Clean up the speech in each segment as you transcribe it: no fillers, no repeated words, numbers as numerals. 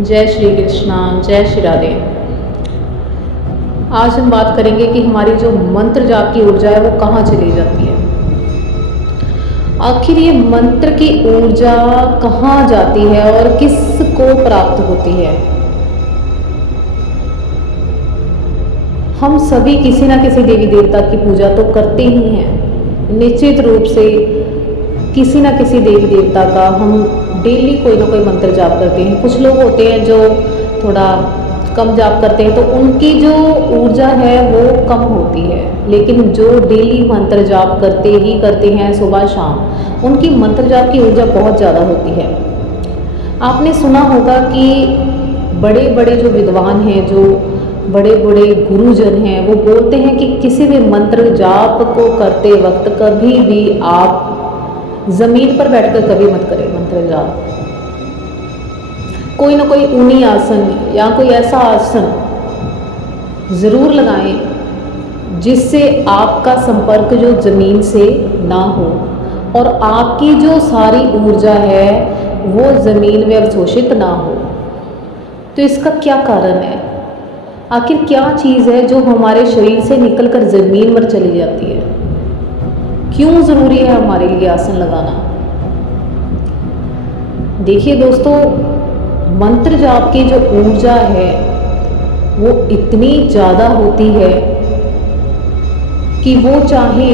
जय श्री कृष्णा, जय श्री राधे। आज हम बात करेंगे कि हमारी जो मंत्र जाप की ऊर्जा है वो कहाँ चली जाती है। आखिर ये मंत्र की ऊर्जा कहाँ जाती है और किसको प्राप्त होती है। हम सभी किसी ना किसी देवी देवता की पूजा तो करते ही हैं। निश्चित रूप से किसी ना किसी देवी देवता का हम डेली कोई ना कोई मंत्र जाप करते हैं। कुछ लोग होते हैं जो थोड़ा कम जाप करते हैं तो उनकी जो ऊर्जा है वो कम होती है, लेकिन जो डेली मंत्र जाप करते हैं सुबह शाम, उनकी मंत्र जाप की ऊर्जा बहुत ज़्यादा होती है। आपने सुना होगा कि बड़े बड़े जो विद्वान हैं, जो बड़े बड़े गुरुजन हैं, वो बोलते हैं कि किसी भी मंत्र जाप को करते वक्त कभी भी आप ज़मीन पर बैठकर कभी मत करें मंत्र जाप। कोई ना कोई ऊनी आसन या कोई ऐसा आसन ज़रूर लगाएं जिससे आपका संपर्क जो ज़मीन से ना हो और आपकी जो सारी ऊर्जा है वो ज़मीन में अवशोषित ना हो। तो इसका क्या कारण है? आखिर क्या चीज़ है जो हमारे शरीर से निकलकर ज़मीन पर चली जाती है? क्यों ज़रूरी है हमारे लिए आसन लगाना? देखिए दोस्तों, मंत्र जाप की जो ऊर्जा है वो इतनी ज़्यादा होती है कि वो चाहे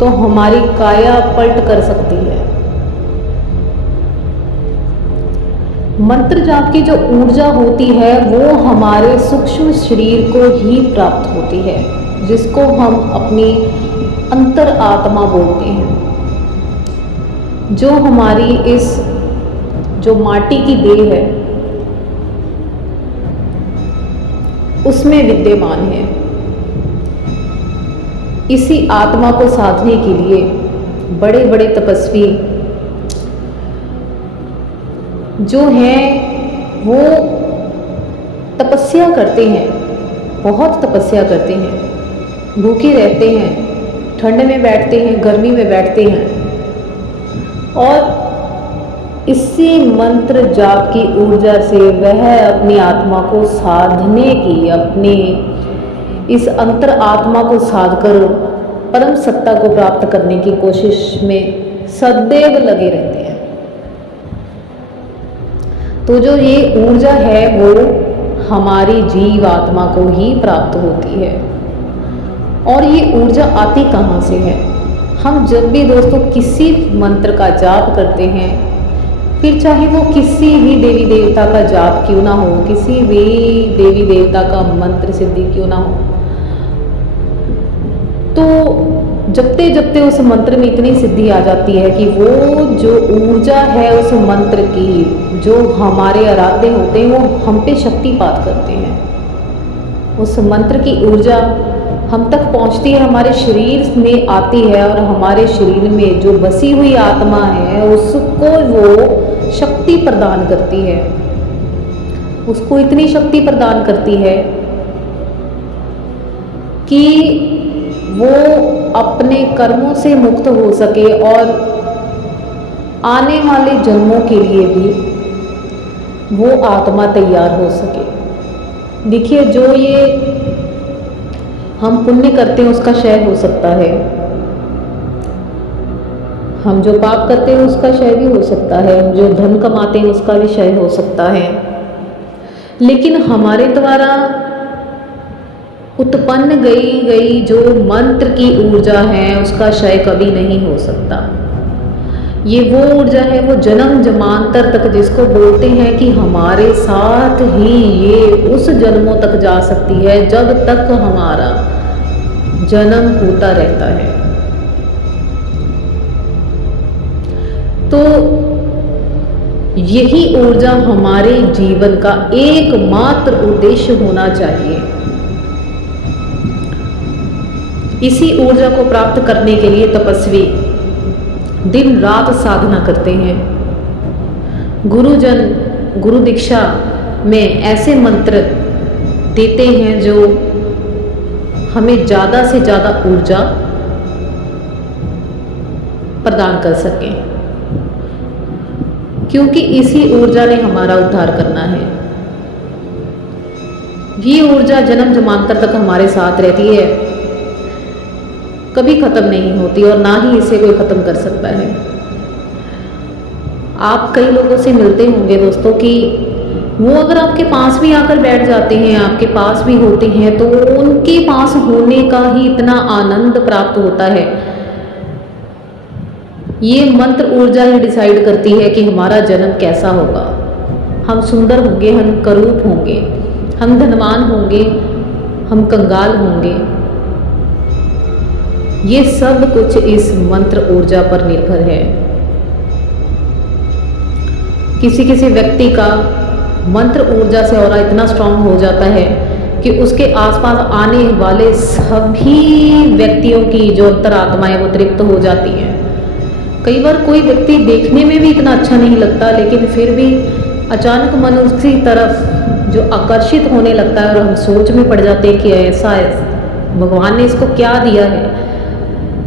तो हमारी काया पलट कर सकती है। मंत्र जाप की जो ऊर्जा होती है वो हमारे सूक्ष्म शरीर को ही प्राप्त होती है, जिसको हम अपनी अंतर आत्मा बोलते हैं, जो हमारी इस जो माटी की देह है उसमें विद्यमान है। इसी आत्मा को साधने के लिए बड़े बड़े तपस्वी जो हैं वो तपस्या करते हैं, बहुत तपस्या करते हैं, भूखे रहते हैं, ठंड में बैठते हैं, गर्मी में बैठते हैं और इसी मंत्र जाप की ऊर्जा से वह अपनी आत्मा को साधने की, अपने इस अंतर आत्मा को साधकर परम सत्ता को प्राप्त करने की कोशिश में सदैव लगे रहते हैं। तो जो ये ऊर्जा है वो हमारी जीव आत्मा को ही प्राप्त होती है। और ये ऊर्जा आती कहाँ से है? हम जब भी दोस्तों किसी मंत्र का जाप करते हैं, फिर चाहे वो किसी भी देवी देवता का जाप क्यों ना हो, किसी भी देवी देवता का मंत्र सिद्धि क्यों ना हो, तो जपते जपते उस मंत्र में इतनी सिद्धि आ जाती है कि वो जो ऊर्जा है उस मंत्र की, जो हमारे आराध्य होते हैं वो हम पे शक्तिपात करते हैं। उस मंत्र की ऊर्जा हम तक पहुंचती है, हमारे शरीर में आती है और हमारे शरीर में जो बसी हुई आत्मा है उसको वो शक्ति प्रदान करती है। उसको इतनी शक्ति प्रदान करती है कि वो अपने कर्मों से मुक्त हो सके और आने वाले जन्मों के लिए भी वो आत्मा तैयार हो सके। देखिए, जो ये हम पुण्य करते हैं उसका क्षय हो सकता है, हम जो पाप करते हैं उसका क्षय भी हो सकता है, हम जो धन कमाते हैं उसका भी क्षय हो सकता है, लेकिन हमारे द्वारा उत्पन्न गई जो मंत्र की ऊर्जा है उसका क्षय कभी नहीं हो सकता। ये वो ऊर्जा है, वो जन्म जन्मांतर तक, जिसको बोलते हैं कि हमारे साथ ही ये उस जन्मों तक जा सकती है जब तक हमारा जन्म होता रहता है। तो यही ऊर्जा हमारे जीवन का एकमात्र उद्देश्य होना चाहिए। इसी ऊर्जा को प्राप्त करने के लिए तपस्वी दिन रात साधना करते हैं। गुरुजन गुरु दीक्षा में ऐसे मंत्र देते हैं जो हमें ज़्यादा से ज़्यादा ऊर्जा प्रदान कर सकें। क्योंकि इसी ऊर्जा ने हमारा उद्धार करना है। ये ऊर्जा जन्म जन्मांतर तक हमारे साथ रहती है, कभी खत्म नहीं होती और ना ही इसे कोई खत्म कर सकता है। आप कई लोगों से मिलते होंगे दोस्तों कि वो अगर आपके पास भी आकर बैठ जाते हैं, आपके पास भी होते हैं, तो उनके पास होने का ही इतना आनंद प्राप्त होता है। ये मंत्र ऊर्जा ही डिसाइड करती है कि हमारा जन्म कैसा होगा। हम सुंदर होंगे, हम करूप होंगे, हम धनवान होंगे, हम कंगाल होंगे। ये सब कुछ इस मंत्र ऊर्जा पर निर्भर है। किसी किसी व्यक्ति का मंत्र ऊर्जा से ऑरा इतना स्ट्रांग हो जाता है कि उसके आसपास आने वाले सभी व्यक्तियों की जो अंतरात्माएं वो तृप्त हो जाती हैं। कई बार कोई व्यक्ति देखने में भी इतना अच्छा नहीं लगता, लेकिन फिर भी अचानक मन उसकी तरफ जो आकर्षित होने लगता है और हम सोच में पड़ जाते हैं कि ऐसा है भगवान ने इसको क्या दिया है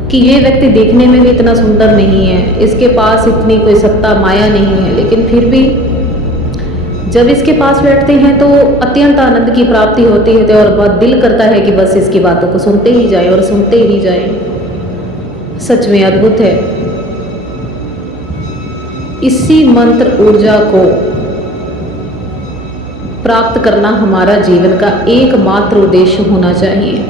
कि ये व्यक्ति देखने में भी इतना सुंदर नहीं है, इसके पास इतनी कोई सत्ता माया नहीं है, लेकिन फिर भी जब इसके पास बैठते हैं तो अत्यंत आनंद की प्राप्ति होती है और बहुत दिल करता है कि बस इसकी बातों को सुनते ही जाए और सुनते ही जाए। सच में अद्भुत है। इसी मंत्र ऊर्जा को प्राप्त करना हमारा जीवन का एकमात्र उद्देश्य होना चाहिए,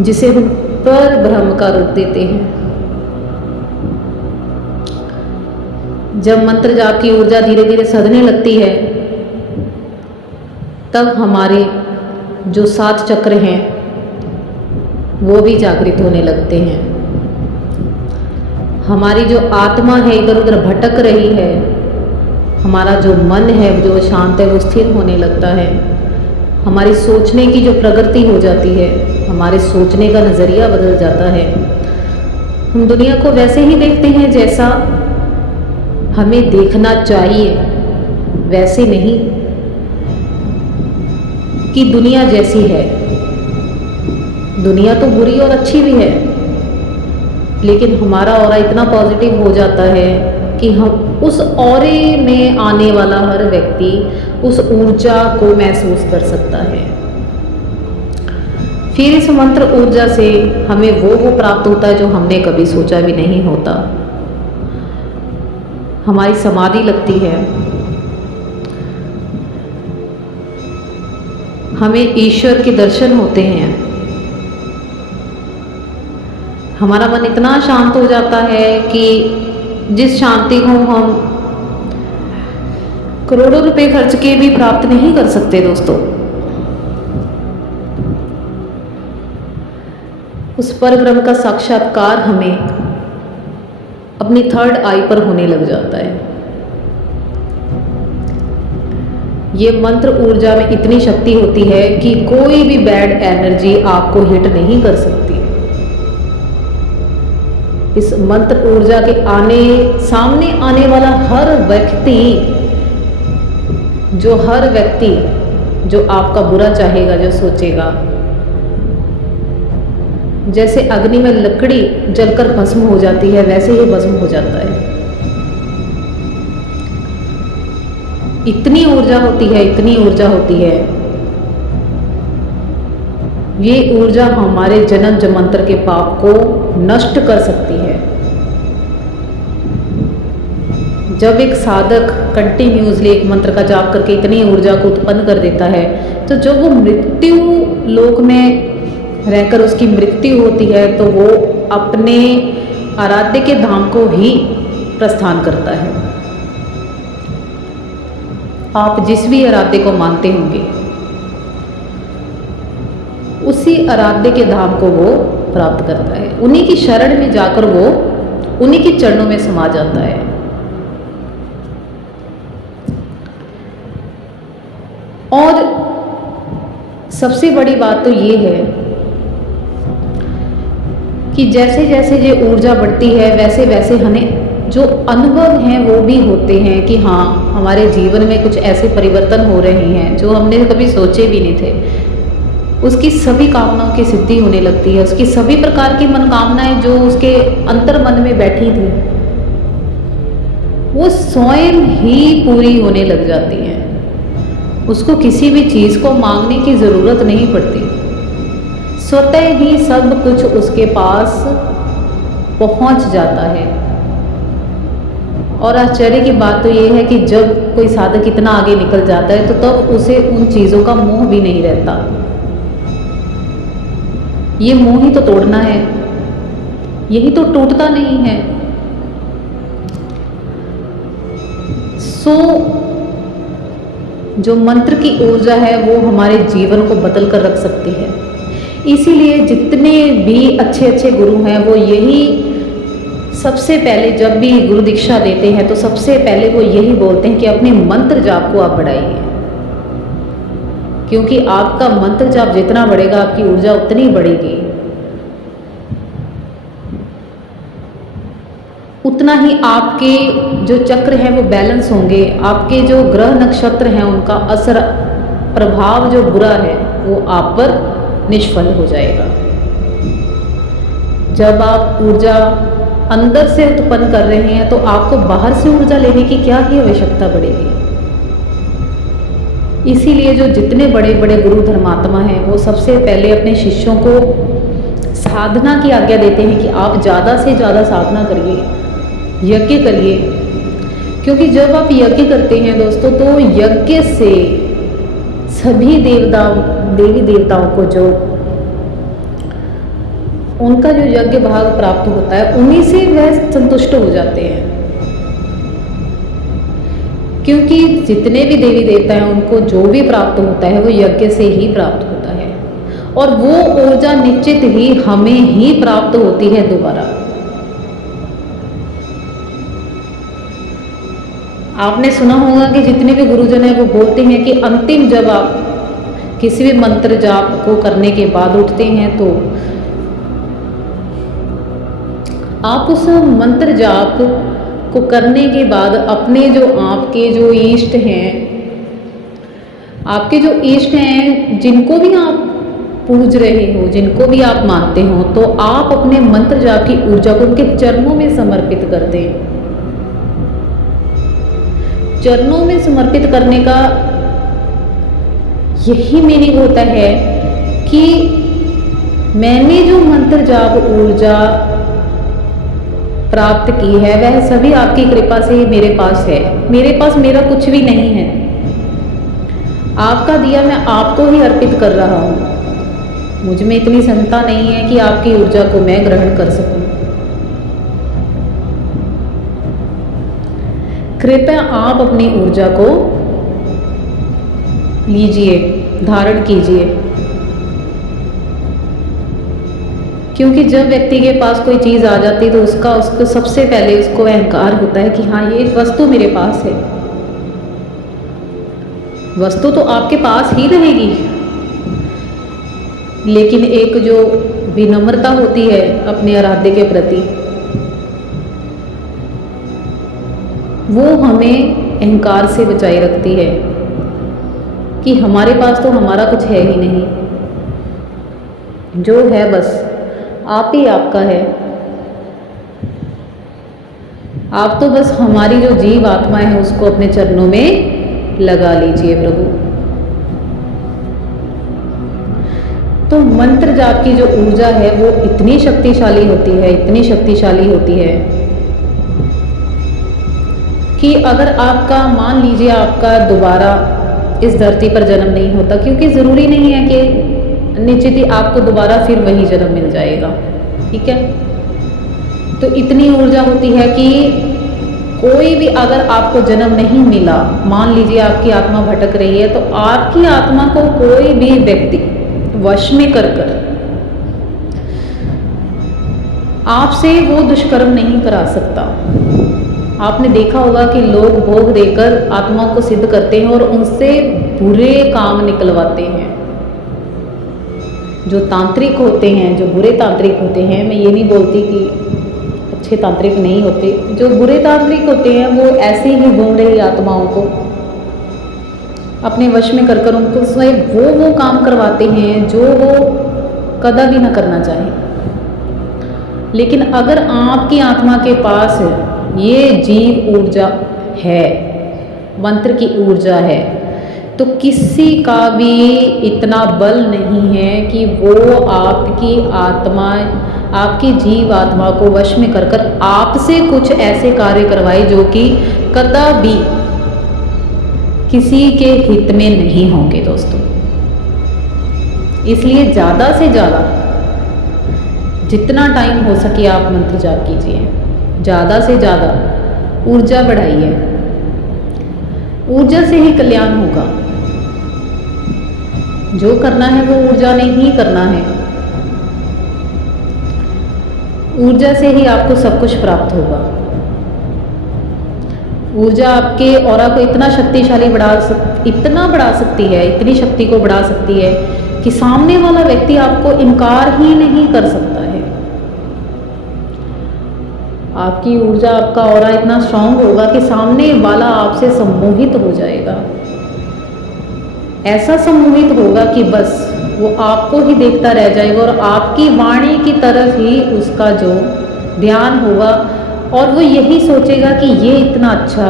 जिसे हम पर ब्रह्म का रूप देते हैं। जब मंत्र जाप की ऊर्जा धीरे धीरे सधने लगती है, तब हमारे जो 7 चक्र हैं वो भी जागृत होने लगते हैं। हमारी जो आत्मा है इधर उधर भटक रही है, हमारा जो मन है जो शांत है वो स्थिर होने लगता है। हमारी सोचने की जो प्रगति हो जाती है, हमारे सोचने का नज़रिया बदल जाता है। हम दुनिया को वैसे ही देखते हैं जैसा हमें देखना चाहिए, वैसे नहीं कि दुनिया जैसी है। दुनिया तो बुरी और अच्छी भी है, लेकिन हमारा ऑरा इतना पॉजिटिव हो जाता है कि हम उस ऑरे में आने वाला हर व्यक्ति उस ऊर्जा को महसूस कर सकता है। फिर इस मंत्र ऊर्जा से हमें वो प्राप्त होता है जो हमने कभी सोचा भी नहीं होता। हमारी समाधि लगती है, हमें ईश्वर के दर्शन होते हैं, हमारा मन इतना शांत हो जाता है कि जिस शांति को हम करोड़ों रुपए खर्च के भी प्राप्त नहीं कर सकते दोस्तों। उस पर ब्रह्म का साक्षात्कार हमें अपनी 3rd आई पर होने लग जाता है। ये मंत्र ऊर्जा में इतनी शक्ति होती है कि कोई भी बैड एनर्जी आपको हिट नहीं कर सकती। इस मंत्र ऊर्जा के सामने आने वाला हर व्यक्ति जो आपका बुरा चाहेगा, जो सोचेगा, जैसे अग्नि में लकड़ी जलकर भस्म हो जाती है वैसे ही भस्म हो जाता है। इतनी ऊर्जा होती है, इतनी ऊर्जा होती है। ये ऊर्जा हमारे जन्म जन्मांतर के पाप को नष्ट कर सकती है। जब एक साधक कंटिन्यूसली एक मंत्र का जाप करके इतनी ऊर्जा को उत्पन्न कर देता है, तो जब वो मृत्यु लोक में रहकर उसकी मृत्यु होती है तो वो अपने आराध्य के धाम को ही प्रस्थान करता है। आप जिस भी आराध्य को मानते होंगे उसी आराध्य के धाम को वो प्राप्त करता है। उन्हीं की शरण में जाकर वो उन्हीं के चरणों में समा जाता है। और सबसे बड़ी बात तो ये है कि जैसे जैसे ये ऊर्जा बढ़ती है वैसे वैसे हमें जो अनुभव हैं वो भी होते हैं कि हाँ, हमारे जीवन में कुछ ऐसे परिवर्तन हो रहे हैं जो हमने कभी सोचे भी नहीं थे। उसकी सभी कामनाओं की सिद्धि होने लगती है। उसकी सभी प्रकार की मनोकामनाएं जो उसके अंतर मन में बैठी थी वो स्वयं ही पूरी होने लग जाती हैं। उसको किसी भी चीज़ को मांगने की ज़रूरत नहीं पड़ती, स्वतः ही सब कुछ उसके पास पहुंच जाता है। और आश्चर्य की बात तो ये है कि जब कोई साधक इतना आगे निकल जाता है तो तब उसे उन चीज़ों का मोह भी नहीं रहता। ये मोह ही तो तोड़ना है, यही तो टूटता नहीं है। सो जो मंत्र की ऊर्जा है वो हमारे जीवन को बदल कर रख सकती है। इसीलिए जितने भी अच्छे अच्छे गुरु हैं वो यही सबसे पहले जब भी गुरु दीक्षा देते हैं तो सबसे पहले वो यही बोलते हैं कि अपने मंत्र जाप को आप बढ़ाइए, क्योंकि आपका मंत्र जाप जितना बढ़ेगा आपकी ऊर्जा उतनी बढ़ेगी, उतना ही आपके जो चक्र हैं वो बैलेंस होंगे, आपके जो ग्रह नक्षत्र हैं उनका असर प्रभाव जो बुरा है वो आप पर निष्फल हो जाएगा। जब आप ऊर्जा अंदर से उत्पन्न कर रहे हैं तो आपको बाहर से ऊर्जा लेने की क्या ही आवश्यकता पड़ेगी। इसीलिए जो जितने बड़े बड़े गुरु धर्मात्मा हैं वो सबसे पहले अपने शिष्यों को साधना की आज्ञा देते हैं कि आप ज़्यादा से ज़्यादा साधना करिए, यज्ञ करिए। क्योंकि जब आप यज्ञ करते हैं दोस्तों तो यज्ञ से सभी देवी देवताओं को जो उनका जो यज्ञ भाग प्राप्त होता है उन्हीं से वह संतुष्ट हो जाते हैं। क्योंकि जितने भी देवी देवता हैं उनको जो भी प्राप्त होता है वो यज्ञ से ही प्राप्त होता है, और वो ऊर्जा निश्चित ही हमें ही प्राप्त होती है दोबारा। आपने सुना होगा कि जितने भी गुरुजन हैं वो बोलते हैं कि अंतिम जब आप किसी भी मंत्र जाप को करने के बाद उठते हैं तो आप उस मंत्र जाप को करने के बाद अपने जो आपके जो इष्ट हैं, आपके जो इष्ट हैं जिनको भी आप पूज रहे हो, जिनको भी आप मानते हो, तो आप अपने मंत्र जाप की ऊर्जा को उनके चरणों में समर्पित कर दें। चरणों में समर्पित करने का यही मीनिंग होता है कि मैंने जो मंत्र जाप ऊर्जा प्राप्त की है वह सभी आपकी कृपा से मेरे पास है। मेरे पास मेरा कुछ भी नहीं है, आपका दिया मैं आपको ही अर्पित कर रहा हूँ। मुझ में इतनी क्षमता नहीं है कि आपकी ऊर्जा को मैं ग्रहण कर सकूं। कृपया आप अपनी ऊर्जा को लीजिए, धारण कीजिए। क्योंकि जब व्यक्ति के पास कोई चीज़ आ जाती है तो उसको सबसे पहले उसको अहंकार होता है कि हाँ ये वस्तु मेरे पास है। वस्तु तो आपके पास ही रहेगी, लेकिन एक जो विनम्रता होती है अपने आराध्य के प्रति वो हमें अहंकार से बचाए रखती है कि हमारे पास तो हमारा कुछ है ही नहीं, जो है बस आप ही आपका है। आप तो बस हमारी जो जीव आत्मा है उसको अपने चरणों में लगा लीजिए प्रभु। तो मंत्र जाप की जो ऊर्जा है वो इतनी शक्तिशाली होती है, इतनी शक्तिशाली होती है कि अगर आपका मान लीजिए आपका दोबारा इस धरती पर जन्म नहीं होता, क्योंकि ज़रूरी नहीं है कि निश्चित ही आपको दोबारा फिर वही जन्म मिल जाएगा, ठीक है। तो इतनी ऊर्जा होती है कि कोई भी अगर आपको जन्म नहीं मिला, मान लीजिए आपकी आत्मा भटक रही है, तो आपकी आत्मा को कोई भी व्यक्ति वश में कर आपसे वो दुष्कर्म नहीं करा सकता। आपने देखा होगा कि लोग भोग देकर आत्माओं को सिद्ध करते हैं और उनसे बुरे काम निकलवाते हैं। जो तांत्रिक होते हैं, जो बुरे तांत्रिक होते हैं, मैं ये नहीं बोलती कि अच्छे तांत्रिक नहीं होते, जो बुरे तांत्रिक होते हैं वो ऐसे ही घूम रही आत्माओं को अपने वश में कर उनको स्वयं वो काम करवाते हैं जो वो कदा भी ना करना चाहे। लेकिन अगर आपकी आत्मा के पास ये जीव ऊर्जा है, मंत्र की ऊर्जा है। तो किसी का भी इतना बल नहीं है कि वो आपकी आत्मा, आपकी जीव आत्मा को वश में कर कर आपसे कुछ ऐसे कार्य करवाए जो कि कदापि किसी के हित में नहीं होंगे दोस्तों। इसलिए ज़्यादा से ज़्यादा जितना टाइम हो सके आप मंत्र जाप कीजिए, ज़्यादा से ज़्यादा ऊर्जा बढ़ाइए। ऊर्जा से ही कल्याण होगा। जो करना है वो ऊर्जा ने ही करना है। ऊर्जा से ही आपको सब कुछ प्राप्त होगा। ऊर्जा आपके ऑरा को इतना शक्तिशाली इतना बढ़ा सकती है, इतनी शक्ति को बढ़ा सकती है कि सामने वाला व्यक्ति आपको इनकार ही नहीं कर सकता है। आपकी ऊर्जा, आपका ऑरा इतना स्ट्रांग होगा कि सामने वाला आपसे सम्मोहित हो जाएगा। ऐसा सम्मोहित होगा कि बस वो आपको ही देखता रह जाएगा और आपकी वाणी की तरफ ही उसका जो ध्यान होगा और वो यही सोचेगा कि ये इतना अच्छा,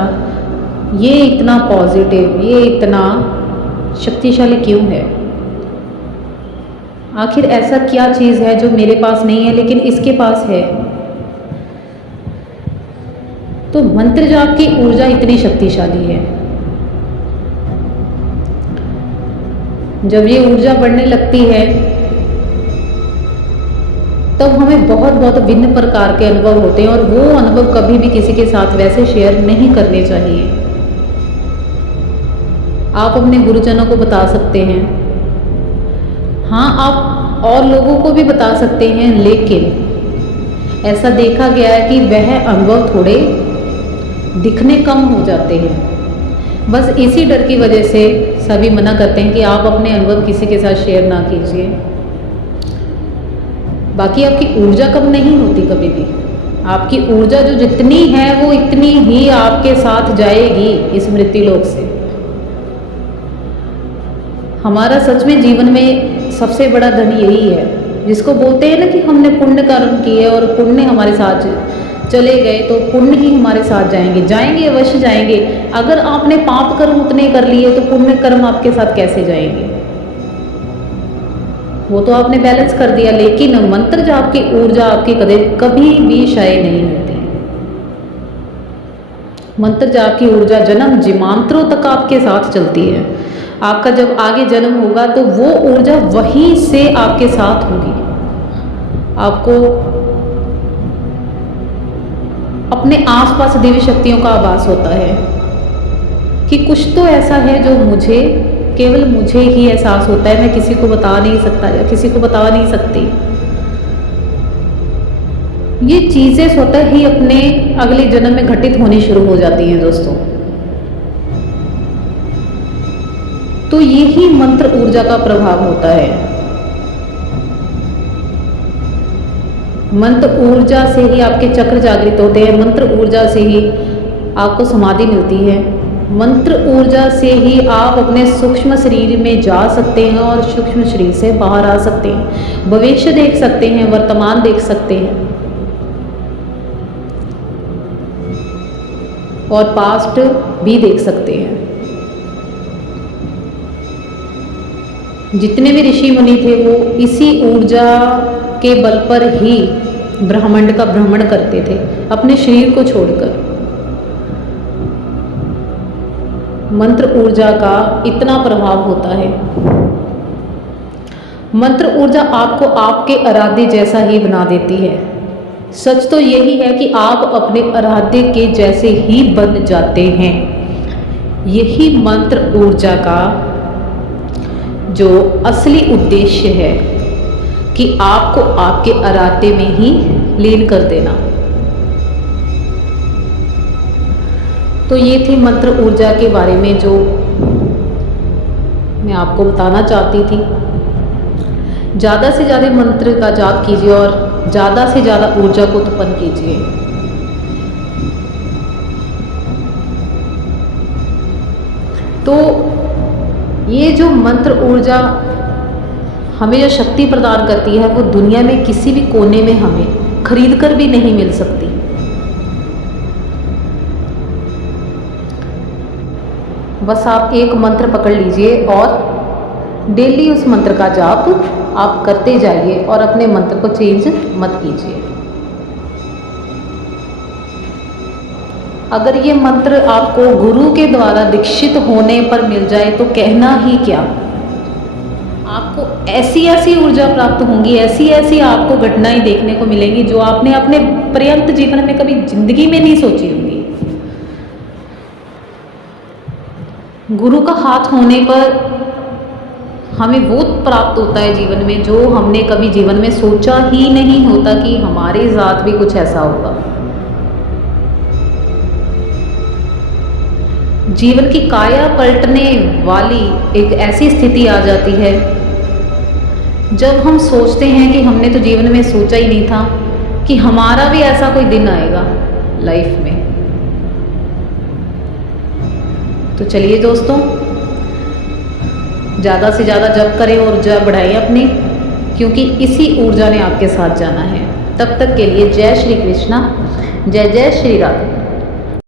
ये इतना पॉजिटिव, ये इतना शक्तिशाली क्यों है। आखिर ऐसा क्या चीज़ है जो मेरे पास नहीं है लेकिन इसके पास है। तो मंत्र जाप की ऊर्जा इतनी शक्तिशाली है। जब ये ऊर्जा बढ़ने लगती है तब हमें बहुत बहुत भिन्न प्रकार के अनुभव होते हैं और वो अनुभव कभी भी किसी के साथ वैसे शेयर नहीं करने चाहिए। आप अपने गुरुजनों को बता सकते हैं, हाँ आप और लोगों को भी बता सकते हैं, लेकिन ऐसा देखा गया है कि वह अनुभव थोड़े दिखने कम हो जाते हैं। बस इसी डर की वजह से सभी मना करते हैं कि आप अपने अनुभव किसी के साथ शेयर ना कीजिए। बाकी आपकी ऊर्जा कम नहीं होती कभी भी। आपकी ऊर्जा जो जितनी है वो इतनी ही आपके साथ जाएगी इस मृत्युलोक से। हमारा सच में जीवन में सबसे बड़ा धन यही है, जिसको बोलते हैं ना कि हमने पुण्य कर्म किए और पुण्य हमारे साथ चले गए तो पुण्य ही हमारे साथ जाएंगे अवश्य जाएंगे। अगर आपने पाप कर्म उतने कर लिए तो पुण्य कर्म आपके साथ कैसे जाएंगे? वो तो आपने बैलेंस कर दिया, लेकिन मंत्र जाप की ऊर्जा आपकी कभी भी क्षय नहीं होती। मंत्र जाप की ऊर्जा जन्म जन्मांतरों तक आपके साथ चलती है। आपका जब आगे जन्म होगा तो वो ऊर्जा वहीं से आपके साथ होगी। आपको अपने आसपास दिव्य शक्तियों का आभास होता है कि कुछ तो ऐसा है जो केवल मुझे ही एहसास होता है, मैं किसी को बता नहीं सकता या किसी को बता नहीं सकती। ये चीज़ें स्वतः ही अपने अगले जन्म में घटित होनी शुरू हो जाती हैं दोस्तों। तो यही मंत्र ऊर्जा का प्रभाव होता है। मंत्र ऊर्जा से ही आपके चक्र जागृत होते हैं। मंत्र ऊर्जा से ही आपको समाधि मिलती है। मंत्र ऊर्जा से ही आप अपने सूक्ष्म शरीर में जा सकते हैं और सूक्ष्म शरीर से बाहर आ सकते हैं। भविष्य देख सकते हैं, वर्तमान देख सकते हैं और पास्ट भी देख सकते हैं। जितने भी ऋषि मुनि थे वो इसी ऊर्जा के बल पर ही ब्रह्मांड का भ्रमण करते थे, अपने शरीर को छोड़कर। मंत्र ऊर्जा का इतना प्रभाव होता है। मंत्र ऊर्जा आपको आपके आराध्य जैसा ही बना देती है। सच तो यही है कि आप अपने आराध्य के जैसे ही बन जाते हैं। यही मंत्र ऊर्जा का जो असली उद्देश्य है कि आपको आपके आराध्य में ही लीन कर देना। तो ये थी मंत्र ऊर्जा के बारे में जो मैं आपको बताना चाहती थी। ज़्यादा से ज़्यादा मंत्र का जाप कीजिए और ज़्यादा से ज़्यादा ऊर्जा को उत्पन्न कीजिए। तो ये जो मंत्र ऊर्जा हमें जो शक्ति प्रदान करती है वो दुनिया में किसी भी कोने में हमें खरीद कर भी नहीं मिल सकती। बस आप एक मंत्र पकड़ लीजिए और डेली उस मंत्र का जाप आप करते जाइए और अपने मंत्र को चेंज मत कीजिए। अगर ये मंत्र आपको गुरु के द्वारा दीक्षित होने पर मिल जाए तो कहना ही क्या, आपको ऐसी ऐसी ऊर्जा प्राप्त होंगी, ऐसी ऐसी आपको घटनाएं देखने को मिलेंगी जो आपने अपने पर्यंत जीवन में कभी जिंदगी में नहीं सोची होंगी। गुरु का हाथ होने पर हमें वो प्राप्त होता है जीवन में जो हमने कभी जीवन में सोचा ही नहीं होता कि हमारे साथ भी कुछ ऐसा होगा। जीवन की काया पलटने वाली एक ऐसी स्थिति आ जाती है जब हम सोचते हैं कि हमने तो जीवन में सोचा ही नहीं था कि हमारा भी ऐसा कोई दिन आएगा लाइफ में। तो चलिए दोस्तों, ज़्यादा से ज़्यादा जप करें और ऊर्जा बढ़ाएं अपनी, क्योंकि इसी ऊर्जा ने आपके साथ जाना है। तब तक के लिए जय श्री कृष्णा, जय जय श्री राधे।